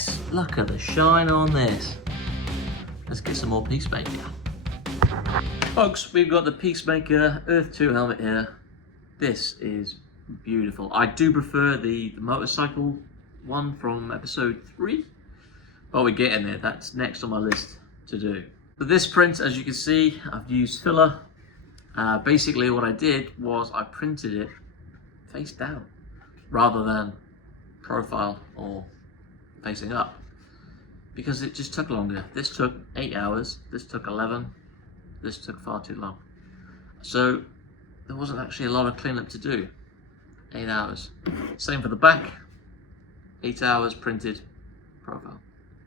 Yes! Look at the shine on this. Let's get some more Peacemaker. Folks, we've got the Peacemaker Earth 2 helmet here. This is beautiful. I do prefer the motorcycle one from episode 3. But we're getting there. That's next on my list to do. For this print, as you can see, I've used filler. Basically what I did was I printed it face down rather than profile or facing up, because it just took longer. This took 8 hours, this took 11, this took far too long. So there wasn't actually a lot of cleanup to do. 8 hours. Same for the back, 8 hours printed, profile.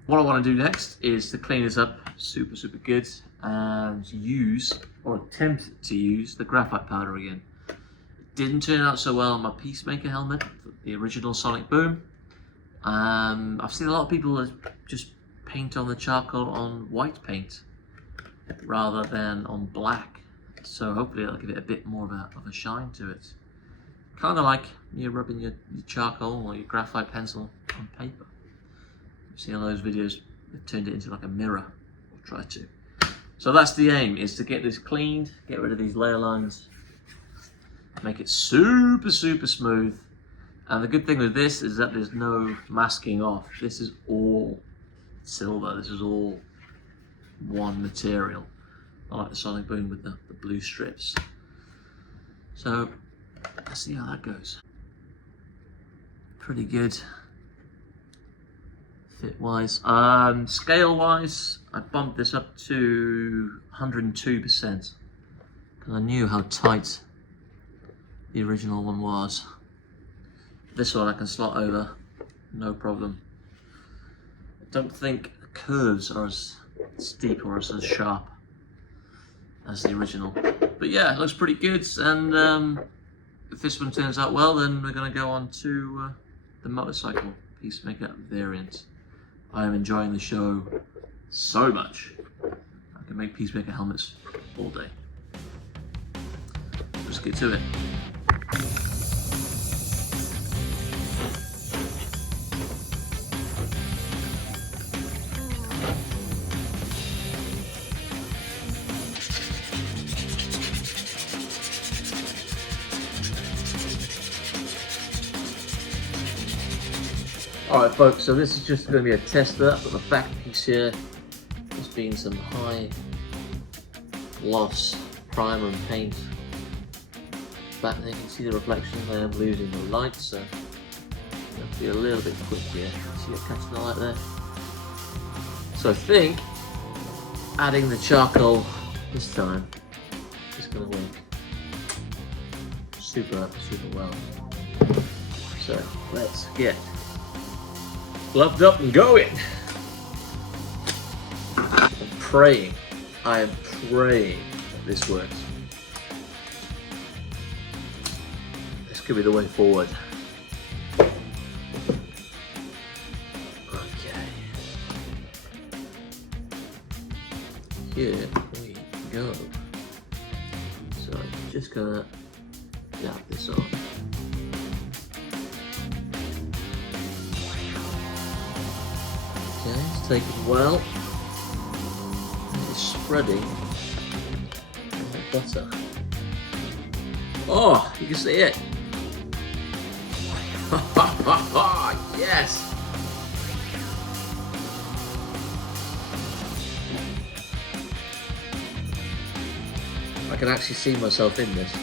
What I want to do next is to clean this up super good and use, or attempt to use, the graphite powder again. It didn't turn out so well on my Peacemaker helmet, the original Sonic Boom. I've seen a lot of people that just paint on the charcoal on white paint rather than on black. So hopefully that'll give it a bit more of a shine to it. Kind of like you're rubbing your charcoal or your graphite pencil on paper. You've seen all those videos, they've turned it into like a mirror, or try to. So that's the aim, is to get this cleaned, get rid of these layer lines, make it super smooth. And the good thing with this is that there's no masking off. This is all silver, this is all one material. I like the Sonic Boom with the blue strips. So let's see how that goes. Pretty good. Fit wise, scale wise, I bumped this up to 102% because I knew how tight the original one was. This one I can slot over, no problem. I don't think the curves are as steep or as sharp as the original. But yeah, it looks pretty good, and if this one turns out well, then we're going to go on to the motorcycle Peacemaker variant. I am enjoying the show so much. I can make Peacemaker helmets all day. Let's get to it. Alright folks, so this is just going to be a tester. I've got the back piece here. There's been some high gloss primer and paint. Back there you can see the reflection. I am losing the light, so I have to be a little bit quick here. See it catching the light there? So I think adding the charcoal this time is going to work super well. So let's get gloved up and going. I'm praying, I am praying that this works. This could be the way forward. Okay. Here we go. So I'm just gonna dab this on. Okay, it's taken well. It's spreading like butter. Oh, you can see it. Yes. I can actually see myself in this.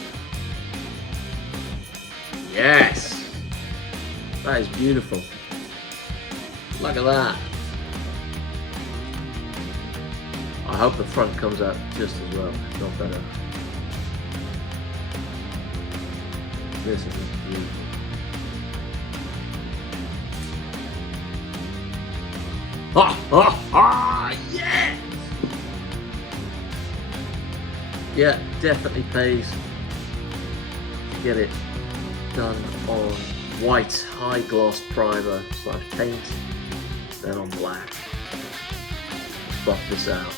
Yes. That is beautiful. Look at that. I hope the front comes out just as well, if not better. This is beautiful. Yes! Yeah, definitely pays to get it done on white high gloss primer / paint, then on black. Buff this out.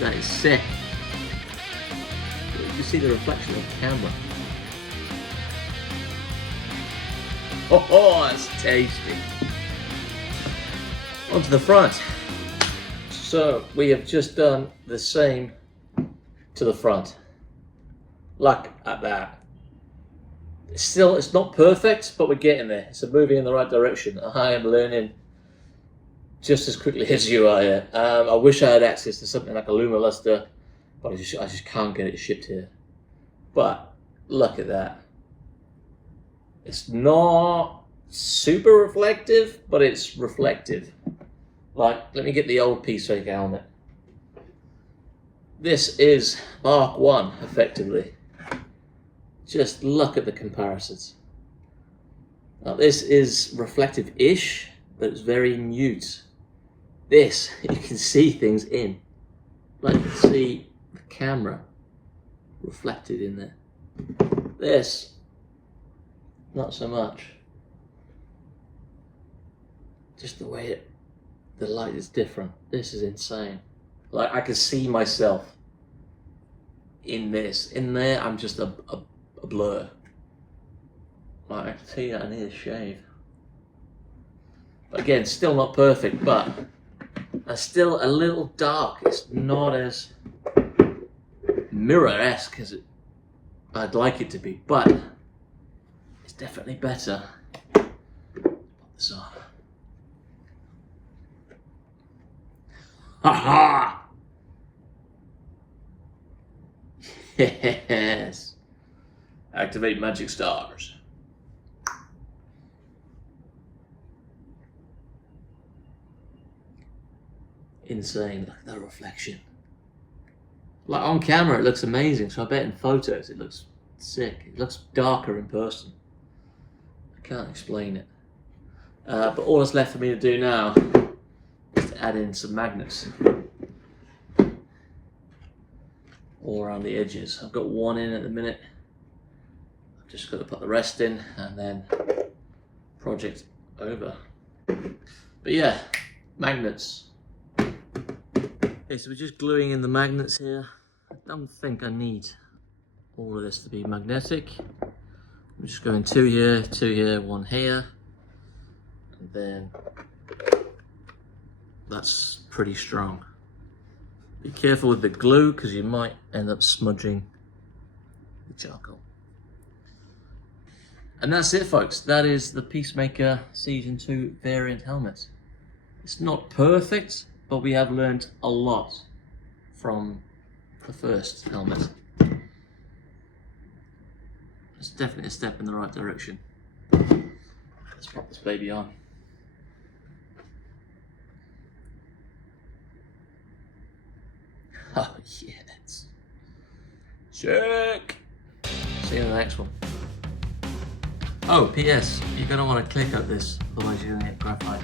That is sick. You see the reflection of the camera. Oh, that's tasty. Onto the front. So we have just done the same to the front. Look at that. Still, it's not perfect, but we're getting there. It's moving in the right direction. I am learning just as quickly as you are here. I wish I had access to something like a Lumiluster, but I just can't get it shipped here. But look at that. It's not super reflective, but it's reflective. Like, let me get the old Peacemaker helmet. This is Mark 1, effectively. Just look at the comparisons. Now, this is reflective-ish, but it's very mute. This, you can see things in. Like, you can see the camera reflected in there. This, not so much. Just the way the light is different. This is insane. Like, I can see myself in this. In there, I'm just a blur. Like, I can see that I need a shave. But again, still not perfect, but it's still a little dark. It's not as mirror-esque as I'd like it to be, but it's definitely better. Put this on. Ha-ha! Yes! Activate magic stars. Insane, look at that reflection. Like, on camera it looks amazing, so I bet in photos it looks sick. It looks darker in person. I can't explain it. But all that's left for me to do now is to add in some magnets all around the edges. I've got one in at the minute. I've just got to put the rest in and then project over. But yeah, magnets. Okay, so we're just gluing in the magnets here. I don't think I need all of this to be magnetic. I'm just going two here, one here, and then that's pretty strong. Be careful with the glue because you might end up smudging the charcoal. And that's it, folks. That is the Peacemaker Season 2 variant helmet. It's not perfect, but we have learned a lot from the first helmet. It's definitely a step in the right direction. Let's pop this baby on. Oh yes. Check. See you in the next one. Oh, P.S. You're going to want to click at this, otherwise you're going to get graphite.